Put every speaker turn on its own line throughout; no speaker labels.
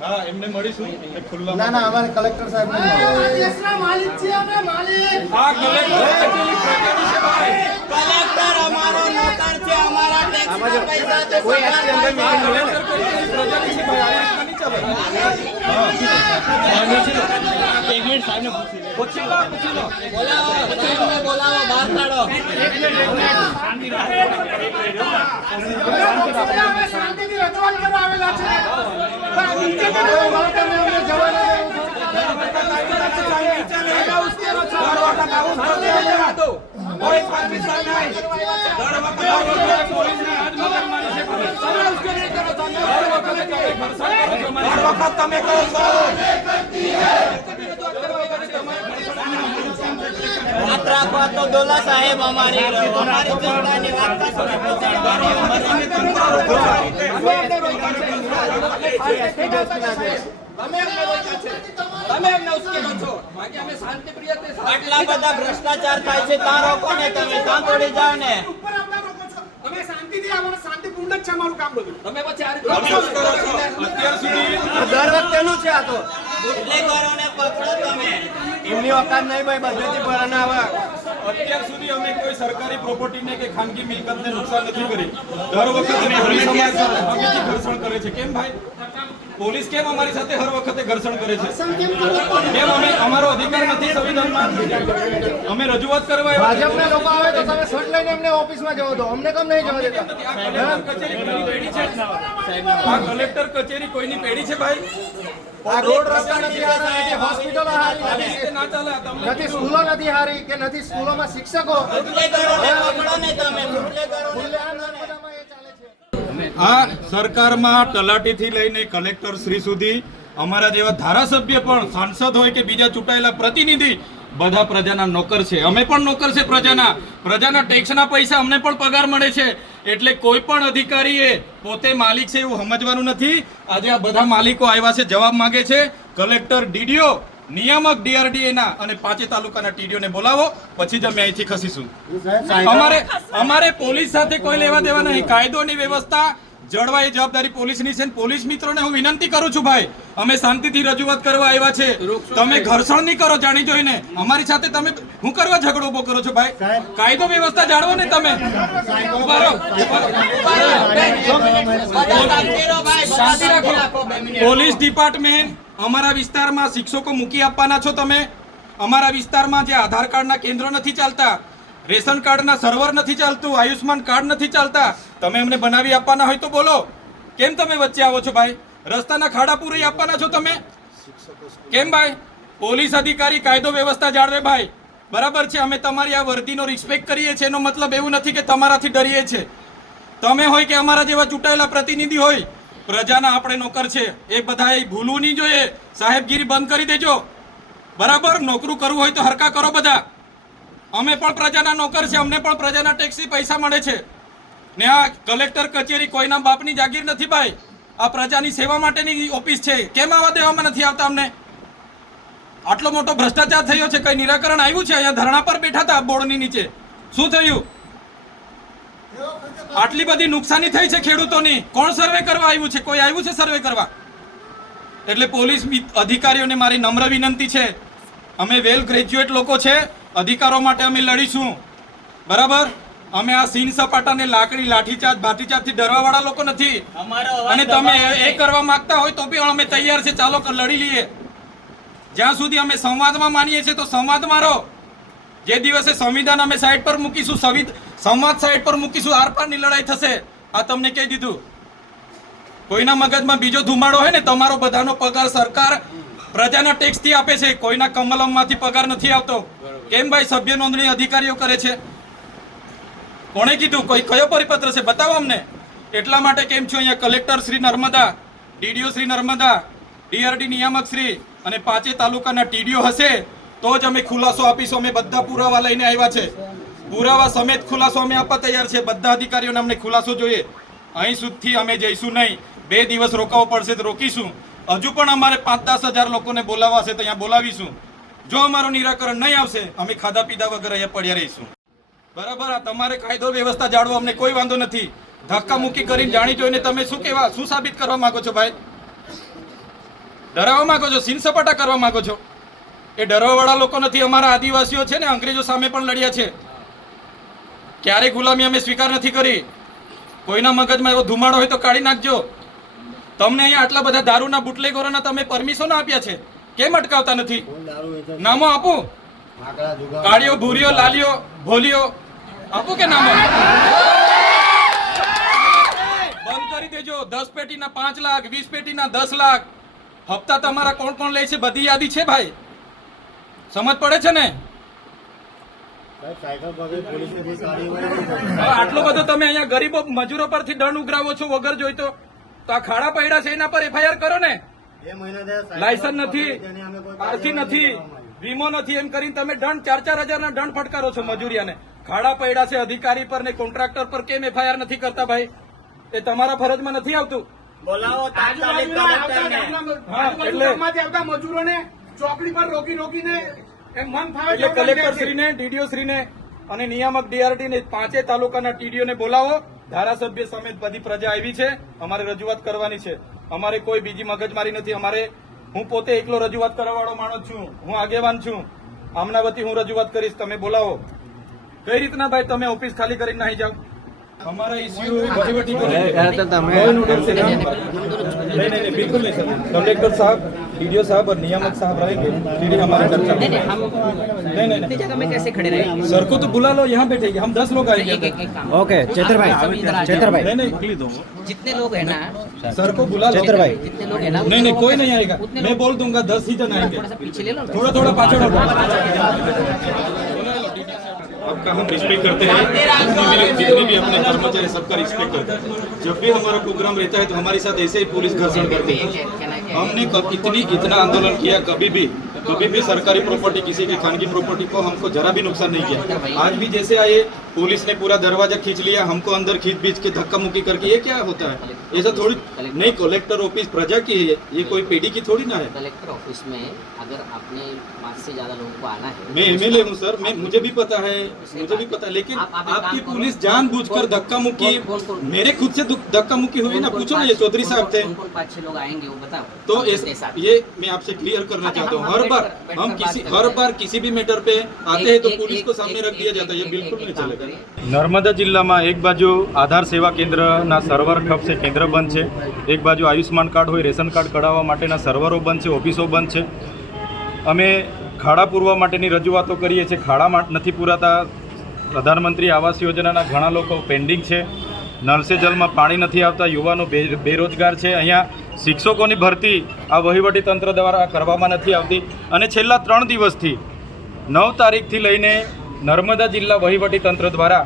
હા એમને મળીશું. ખુલ્લા
ના ના અમારે કલેક્ટર સાહેબ
માલિક છે અમે માલિક.
હા કલેક્ટર ભાઈ.
કલેક્ટર અમારો નોકર છે અમારા ટેક્સના પૈસા તો કોઈ અંદર
મીટિંગ મળે ને પ્રજાની છે ભાઈ. આ નહીં ચાલે હા પૂછી લો. પૂછી લો
બોલાવો સાહેબને બોલાવો બહાર કાઢો
શાંતિથી રજૂઆત કરવા આવેલા છે. પણ તમે વાત તમે અમને જવા ન દો.
પોલીસને હાથ મગર મારી છે દર વખત તમે કરો છો
વાત રાખવા તો દોલા સાહેબ અમારી અમારી જનતાની વાત આટલા બધા ભ્રષ્ટાચાર થાય છે ત્યાં રોકો ને તમે ત્યાં તોડી જાઓ ને
ઉપર આવતા લોકો છો. તમે શાંતિથી આવો શાંતિપૂર્ણ જ છે અમારું કામ બધું
તમે પછી આ
તમે
રીતે
શું કરો છો અત્યાર સુધી
દર વખતેનું છે આ તો
બુટલેગરોને પકડો તમે
એમની ઓકાત નહીં ભાઈ બધેથી ભરાના આવા
અત્યાર સુધી અમે કોઈ સરકારી પ્રોપર્ટીને કે ખાનગી મિલકતને નુકસાન નથી કરી. દર વખતે ઘર્ષણ કરે છે. કેમ ભાઈ? પોલીસ કેમ અમારી સાથે હર વખતે ઘર્ષણ કરે છે? કેમ અમે અમારો અધિકાર નથી સંવિધાનમાં અમે રજૂઆત કરવા.
ભાજપના લોકો આવે તો તમે શર્ટ લઈને એમને ઓફિસમાં જવો દો. અમને કેમ નહીં જવા દેતા?
આ કલેક્ટર કચેરી કોઈની પેઢી છે? આ કલેક્ટર કચેરી કોઈની પેઢી છે ભાઈ?
આ રોડ રસ્તા નથી હારા હોસ્પિટલો હારી. નથી સ્કૂલો નથી હારી કે નથી સ્કૂલોમાં શિક્ષકો?
આ સરકારમાં તલાટીથી લઈને કલેક્ટર શ્રી સુધી, અમારા જેવા ધારાસભ્ય પણ, સાંસદ હોય કે બીજા ચૂંટાયેલા પ્રતિનિધિ, બધા પ્રજાના નોકર છે. અમે પણ નોકર છે પ્રજાના. પ્રજાના ટેક્સના પૈસા અમને પણ પગાર મળે છે. એટલે કોઈ પણ અધિકારીએ પોતે માલિક છે એવું સમજવાનું નથી. આજે આ બધા માલિકો આવ્યા છે, જવાબ માંગે છે. કલેક્ટર ડીડીઓ નિયામક ડીઆરડીએ ના અને પાંચે તાલુકાના ટીડીઓ ને બોલાવો પછી જ અમે અહીંથી ખસીશું. અમારે અમારે પોલીસ સાથે કોઈ લેવા દેવા નહીં. કાયદોની વ્યવસ્થા જળવાય જવાબદારી જવાબદારી પોલીસની છે પોલીસ મિત્રોને હું વિનંતી કરું છું ભાઈ અમે શાંતિથી રજૂઆત કરવા આવ્યા છે. તમે ઘર્ષણ નહીં કરો જાણી જોઈને અમારી સાથે તમે હું કરવા ઝઘડો ઊભો કરો છો ભાઈ? કાયદો વ્યવસ્થા જાણવો ને તમે. પોલીસ ડિપાર્ટમેન્ટ અમારા વિસ્તારમાં શિક્ષકો મૂકી આપવાના છો તમે? અમારા વિસ્તારમાં જે આધાર કાર્ડના કેન્દ્રો નથી ચાલતા, રેશન કાર્ડના સર્વર નથી ચાલતું આયુષ્માન કાર્ડ નથી ચાલતા, તમે અમને બનાવી આપવાના હોય તો બોલો. કેમ તમે વચ્ચે આવો છો ભાઈ? રસ્તાના ખાડા પૂરી આપવાના છો તમે? કેમ ભાઈ? પોલીસ અધિકારી કાયદો વ્યવસ્થા જાળવે ભાઈ. બરાબર છે, અમે તમારી આ વર્દીનો રિસ્પેક્ટ કરીએ છીએ, એનો મતલબ એવું નથી કે તમારાથી ડરીએ છે તમે હોય કે અમારા જેવા ચૂંટાયેલા પ્રતિનિધિ હોય પ્રજાના આપણે નોકર છે. એ બધા ભૂલવું નહીં જોઈએ. સાહેબગીરી બંધ કરી દેજો. બરાબર? નોકરું કરવું હોય તો હરકા કરો બધા. અમે પણ પ્રજાના નોકર છે. અમને પણ પ્રજાના ટેક્સથી પૈસા મળે છે. ને આ કલેક્ટર કચેરી કોઈના બાપની જાગીર નથી ભાઈ. આ પ્રજાની સેવા માટેની ઓફિસ છે. કેમ આવા દેવામાં નથી આવતા અમને? આટલો મોટો ભ્રષ્ટાચાર થયો છે. કઈ નિરાકરણ આવ્યું છે? અહીંયા ધરણા પર બેઠા હતા બોર્ડની નીચે. શું થયું? આટલી બધી નુકસાની થઈ છે ખેડૂતોની. કોણ સર્વે કરવા આવ્યું છે? કોઈ આવ્યું છે સર્વે કરવા? એટલે પોલીસ અધિકારીઓને મારી નમ્ર વિનંતી છે. અમે વેલ ગ્રેજ્યુએટ લોકો છે. અધિકારો માટે અમે લડીશું. બરાબર? અમે આ સીન સપાટાને લાકડી લાઠીચાર્જ ભાતીચાર્જથી ડરવાવાળા લોકો નથી. અને તમે એ- કરવા માંગતા હોય તો બી અમે તૈયાર છે. ચાલો કર- લડી લઈએ. જ્યાં સુધી અમે સંવાદમાં માનીએ છીએ તો સંવાદમાં રહો જે દિવસે સંવિધાન અમે સાઈડ પર મૂકીશું સંવિધ સંવાદ સાઈડ પર મૂકીશું. આર પારની લડાઈ થશે. આ તમને કહી દીધું. કોઈના મગજમાં બીજો ધુમાડો હોય ને, તમારો બધાનો પગાર સરકાર પ્રજાના ટેક્સથી આપે છે. કોઈના કમલમમાંથી પગાર નથી આવતો. કેમ ભાઈ? સભ્ય નોંધણી અધિકારીઓ કરે છે. કોણે કીધું? કોઈ કયો પરિપત્ર છે? બતાવો અમને. એટલા માટે કેમ છું અહીંયા collector Shri Narmada, DDO Shri Narmada, DRD નિયામક શ્રી અને પાંચે તાલુકાના ટીડીઓ હશે, તો જ અમે ખુલાસો આપીશું. અમે બધા પુરાવા લઈને આવ્યા છે. પુરાવા સમેત ખુલાસો અમે આપવા તૈયાર છે બધા અધિકારીઓને અમને ખુલાસો જોઈએ. અહીં સુધી અમે જઈશું નહીં. બે દિવસ રોકાવો પડશે તો રોકીશું. હજુ પણ અમારે પાંચ દસ હજાર લોકોને બોલાવવા છે તો અહીંયા બોલાવીશું. જો અમારું નિરાકરણ નહીં આવશે, અમે ખાધા પીધા વગર અહીંયા પડ્યા રહીશું. બરાબર, આ તમારે કાયદો વ્યવસ્થા જાળવો, અમને કોઈ વાંધો નથી. ધક્કા મૂકી કરીને જાણી જોઈને તમે શું કહેવા શું સાબિત કરવા માંગો છો ભાઈ? ડરાવવા માંગો છો? સીન સપાટા કરવા માંગો છો? એ ડરાવવાળા લોકો નથી, અમારા આદિવાસીઓ છે ને, અંગ્રેજો સામે પણ લડ્યા છે. ક્યારેય ગુલામી અમે સ્વીકાર નથી કરી. કોઈના મગજમાં એવો ધુમાડો હોય તો કાઢી નાખજો. તમને અહીંયા આટલા બધા દારૂના બુટલેગોરોના તમે પરમિશન આપ્યા છે? કેમ અટકાવતા નથી? નામો આપું. કાળીઓ ભૂરીઓ લાલીઓ ભોલીઓ. આપો કે નામો? બંધ કરી દેજો. દસ પેટીના પાંચ લાખ વીસ પેટીના દસ લાખ. હપ્તા તમારા કોણ કોણ લે છે? બધી યાદી છે ભાઈ? સમજ પડે છે ને? આટલો બધો તમે અહીંયા ગરીબો મજૂરો પરથી દંડ ઉઘરાવો છો વગર જોઈતો. તો આ ખાડા પૈડા છે એના પર એફઆઈઆર કરો ને. લાયસન્સ નથી આરસી નથી વીમો નથી એમ કરીને તમે દંડ ચાર ચાર હજારના દંડ ફટકારો છો મજૂરિયાને. ખાડા પૈડા છે અધિકારી પર ને કોન્ટ્રાક્ટર પર કેમ એફઆઈઆર નથી કરતા ભાઈ? એ તમારા ફરજમાં નથી આવતું?
બોલાવો
એટલે-
મજૂરોને ચોકડી પર રોકી રોકીને
એટલે
તેવું કરી દે
કલેક્ટર શ્રીને ડીડીઓ શ્રીને અને નિયામક ડીઆરટી ને પાંચે તાલુકાના ટીડીઓને બોલાવો. ધારાસભ્ય સમેત બધી પ્રજા આવી છે. અમારે રજૂઆત કરવાની છે. અમારે કોઈ બીજી મગજમારી નથી. અમારે હું પોતે એકલો રજૂઆત કરવા વાળો માણસ છું. હું આગેવાન છું. આમના વતી હું રજૂઆત કરીશ. તમે બોલાવો. કઈ રીતના ભાઈ તમે ઓફિસ ખાલી કરીને નાહી જાઓ? અમારા ઇસ્યુ વહીવટી નહીં સર. કલેક્ટર ना? कलेक्टर साहब डीडीओ साहब और नियामक साहब रहेंगे फिर हमारा चर्चा
नहीं नहीं हम
नहीं नहीं नहीं।
जगह में कैसे खड़े रहे?
सर को तो बुला लो यहाँ बैठेंगे हम दस लोग आएँगे।
एक एक एक काम।
ओके चेतर भाई। चेतर भाई।
नहीं नहीं
जितने लोग हैं ना
सर को बुला लो।
चेतर भाई।
जितने लोग हैं ना
नहीं नहीं कोई नहीं आएगा। मैं बोल दूँगा दस ही जन आएँगे।
थोड़ा।
थोड़ा पाछड़ आपका हम रिस्पेक्ट करते हैं? जितने भी अपने कर्मचारी सबका रिस्पेक्ट करते हैं। जब भी हमारा प्रोग्राम रहता है तो हमारे साथ ऐसे ही पुलिस घर्षण करती है। हमने कब इतनी इतना आंदोलन किया कभी भी कभी भी सरकारी प्रॉपर्टी किसी की खानगी प्रॉपर्टी को हमको जरा भी नुकसान नहीं किया। आज भी जैसे आए पुलिस ने पूरा दरवाज़ा खींच लिया हमको अंदर खींच बीच के धक्का मुक्की करके ये क्या होता है? ऐसा थोड़ी नहीं कलेक्टर ऑफ़िस प्रजा की है ये कोई पेड़ी की थोड़ी ना है।
कलेक्टर ऑफ़िस में अगर अपने पाँच से ज़्यादा लोगों को आना है
मैं एमएलए हूँ सर मैं मुझे भी पता है मुझे भी पता है लेकिन आपकी
करो।
पुलिस जानबूझकर
कौन-
धक्का मुक्की मेरे खुद से धक्का मुक्की हुई ना पूछो ना ये चौधरी साहब थे।
पाँच छह लोग आएँगे वो बताओ।
तो? ये मैं आपसे क्लियर करना
अच्छा,
चाहता हूँ हर
हम
बार
बैठकर- बैठकर
हम
बात
किसी
करते
हर
हैं।
बार किसी भी मैटर पे आते
एक-
हैं तो
एक-
पुलिस
एक-
को सामने
एक-
रख दिया
एक-
जाता है ये
एक-
बिल्कुल
एक-
नहीं
एक काम
चलेगा
करिए।
નર્મદા જિલ્લામાં એક બાજુ આધાર સેવા કેન્દ્રના સર્વર ઠપ છે કેન્દ્ર બંધ છે એક બાજુ આયુષ્માન કાર્ડ હોય રેશન કાર્ડ કઢાવવા માટેના સર્વરો બંધ છે ઓફિસો બંધ છે અમે ખાડા પૂરવા માટેની રજૂઆતો કરીએ છીએ ખાડા મા- નથી પૂરાતા પ્રધાનમંત્રી આવાસ યોજનાના ઘણા લોકો પેન્ડિંગ છે નલ સે જલમાં પાણી નથી આવતા, યુવાનો બેરોજગાર છે. અહીંયા શિક્ષકોની ભરતી આ વહીવટી તંત્ર દ્વારા કરવામાં નથી આવતી. અને છેલ્લા ત્રણ દિવસથી, નવ તારીખથી લઈને નર્મદા જિલ્લા વહીવટી તંત્ર દ્વારા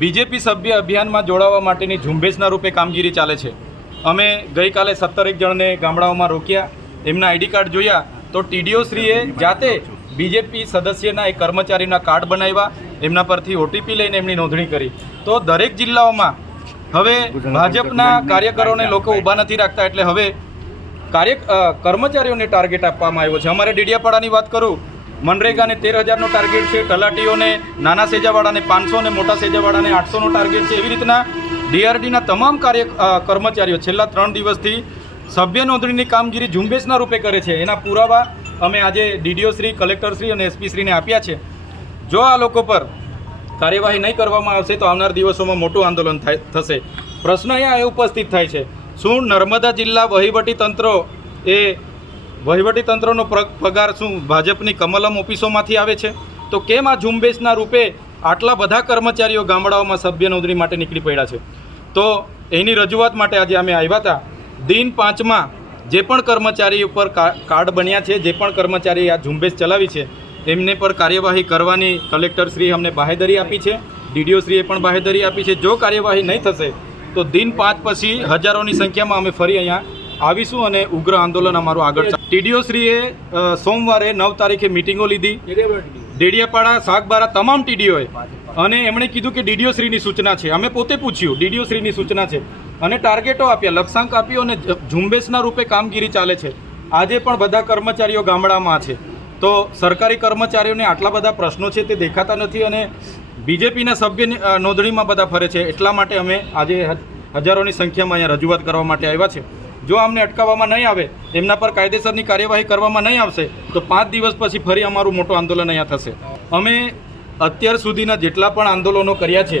બીજેપી સભ્ય અભિયાનમાં જોડાવા માટેની ઝુંબેશના રૂપે કામગીરી ચાલે છે. અમે ગઈકાલે સત્તરેક જણને ગામડાઓમાં રોક્યા. એમના આઈડી કાર્ડ જોયા. તો ટીડીઓ શ્રીએ જાતે બીજેપી સદસ્યના એક કર્મચારીના કાર્ડ બનાવ્યા. એમના પરથી ઓટીપી લઈને એમની નોંધણી કરી. તો દરેક જિલ્લાઓમાં હવે ભાજપના કાર્યકરોને લોકો ઊભા નથી રાખતા એટલે હવે કાર્ય કર્મચારીઓને ટાર્ગેટ આપવામાં આવ્યો છે. અમારે ડેડિયાપાડાની વાત કરું મનરેગાને તેર હજારનો ટાર્ગેટ છે તલાટીઓને નાના સેજાવાળાને પાંચસો ને મોટા સેજાવાળાને આઠસોનો ટાર્ગેટ છે. એવી રીતના ડીઆરડીના તમામ કાર્ય કર્મચારીઓ છેલ્લા ત્રણ દિવસથી સભ્ય નોંધણીની કામગીરી ઝુંબેશના રૂપે કરે છે. એના પુરાવા અમે આજે ડીડીઓ શ્રી કલેક્ટર શ્રી અને એસપી શ્રીને આપ્યા છે. જો આ લોકો પર કાર્યવાહી નહીં કરવામાં આવશે તો આવનાર દિવસોમાં મોટું આંદોલન થાય, થશે. પ્રશ્ન અહીંયા એ ઉપસ્થિત થાય છે. શું નર્મદા જિલ્લા વહીવટી તંત્રો એ, વહીવટી તંત્રનો પ્ર- પગાર શું ભાજપની કમલમ ઓફિસોમાંથી આવે છે? તો કેમ આ ઝુંબેશના રૂપે આટલા બધા કર્મચારીઓ ગામડાઓમાં સભ્ય નોંધણી માટે નીકળી પડ્યા છે? તો એની રજૂઆત માટે આજે અમે આવ્યા હતા. દિન પાંચમાં જે પણ કર્મચારી ઉપર કાર્ડ બન્યા છે, જે પણ કર્મચારી આ ઝુંબેશ ચલાવી છે એમને પર કાર્યવાહી કરવાની કલેક્ટર શ્રી અમને બાહેધરી આપી છે ડીડીઓશ્રીએ પણ બાહેધરી આપી છે. જો કાર્યવાહી નહીં થશે, તો દિન પાંચ પછી હજારોની સંખ્યામાં અમે ફરી અહીંયા આવીશું અને ઉગ્ર આંદોલન અમારું આગળ ટીડીઓશ્રીએ સોમવારે નવ તારીખે મિટિંગો લીધી. ડેડિયાપાડા શાકબારા તમામ ટીડીઓએ. અને એમણે કીધું કે ડીડીઓ શ્રીની સૂચના છે. અમે પોતે પૂછ્યું ડીડીઓ શ્રીની સૂચના છે. અને ટાર્ગેટો આપ્યા લક્ષાંક આપ્યો અને ઝુંબેશના રૂપે કામગીરી ચાલે છે. આજે પણ બધા કર્મચારીઓ ગામડામાં છે. તો સરકારી કર્મચારીઓને આટલા બધા પ્રશ્નો છે તે દેખાતા નથી અને બીજેપીના સભ્ય નોંધણીમાં બધા ફરે છે. એટલા માટે અમે આજે હજ- હજારોની સંખ્યામાં અહીંયા રજૂઆત કરવા માટે આવ્યા છે.
જો અમને અટકાવવામાં નહીં આવે, એમના પર કાયદેસરની કાર્યવાહી કરવામાં નહીં આવશે, તો પાંચ દિવસ પછી ફરી અમારું મોટું આંદોલન અહીંયા થશે. અમે અત્યાર સુધીના જેટલા પણ આંદોલનો કર્યા છે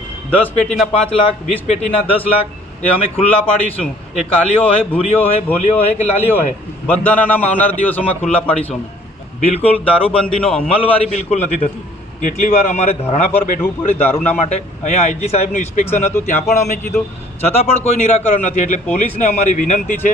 દસ પેટીના પાંચ લાખ, વીસ પેટીના દસ લાખ, એ અમે ખુલ્લા પાડીશું. એ કાલીઓ હોય ભૂરીઓ હોય ભોલીઓ હોય કે લાલીઓ હોય બધાના નામ આવનાર દિવસોમાં ખુલ્લા પાડીશું અમે. બિલકુલ દારૂબંધીનો અમલવારી બિલકુલ નથી થતી. કેટલી વાર અમારે ધારણા પર બેઠવું પડે દારૂના માટે. અહીંયા આઈજી સાહેબનું ઇન્સ્પેક્શન હતું, ત્યાં પણ અમે કીધું. છતાં પણ કોઈ નિરાકરણ નથી, એટલે પોલીસને અમારી વિનંતી છે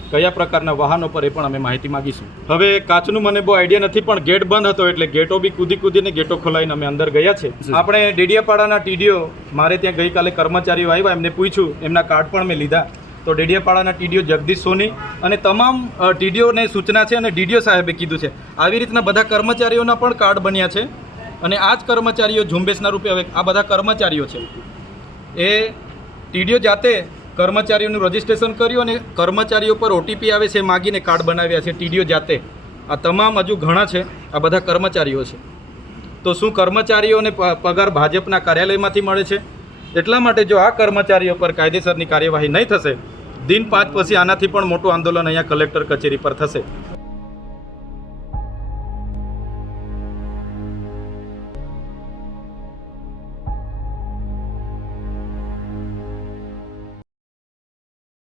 કયા પ્રકારના વાહનો પર એ પણ અમે માહિતી માગીશું. હવે કાચનું મને બહુ આઈડિયા નથી પણ ગેટ બંધ હતો એટલે ગેટો બી કૂદી કૂદીને ગેટો ખોલાવીને અમે અંદર ગયા છે. આપણે ડેડિયાપાડાના ટીડીઓ મારે ત્યાં ગઈકાલે કર્મચારીઓ આવ્યા એમને પૂછ્યું એમના કાર્ડ પણ મેં લીધા. તો ડેડિયાપાડાના ટીડીઓ જગદીશ સોની અને તમામ ટીડીઓને સૂચના છે અને ડીડીઓ સાહેબે કીધું છે. આવી રીતના બધા કર્મચારીઓના પણ કાર્ડ બન્યા છે અને આ જ કર્મચારીઓ ઝુંબેશના રૂપે હવે આ બધા કર્મચારીઓ છે. એ ટીડીઓ જાતે કર્મચારીઓનું રજિસ્ટ્રેશન કર્યું અને કર્મચારીઓ પર ઓટીપી આવે છે માગીને કાર્ડ બનાવ્યા છે ટીડીઓ જાતે. આ તમામ હજુ ઘણા છે, આ બધા કર્મચારીઓ છે. તો શું કર્મચારીઓને પગાર ભાજપના કાર્યાલયમાંથી મળે છે? એટલા માટે જો આ કર્મચારીઓ પર કાયદેસરની કાર્યવાહી નહીં થશે, દિન પાંચ પછી આનાથી પણ મોટું આંદોલન અહીંયા કલેક્ટર કચેરી પર થશે.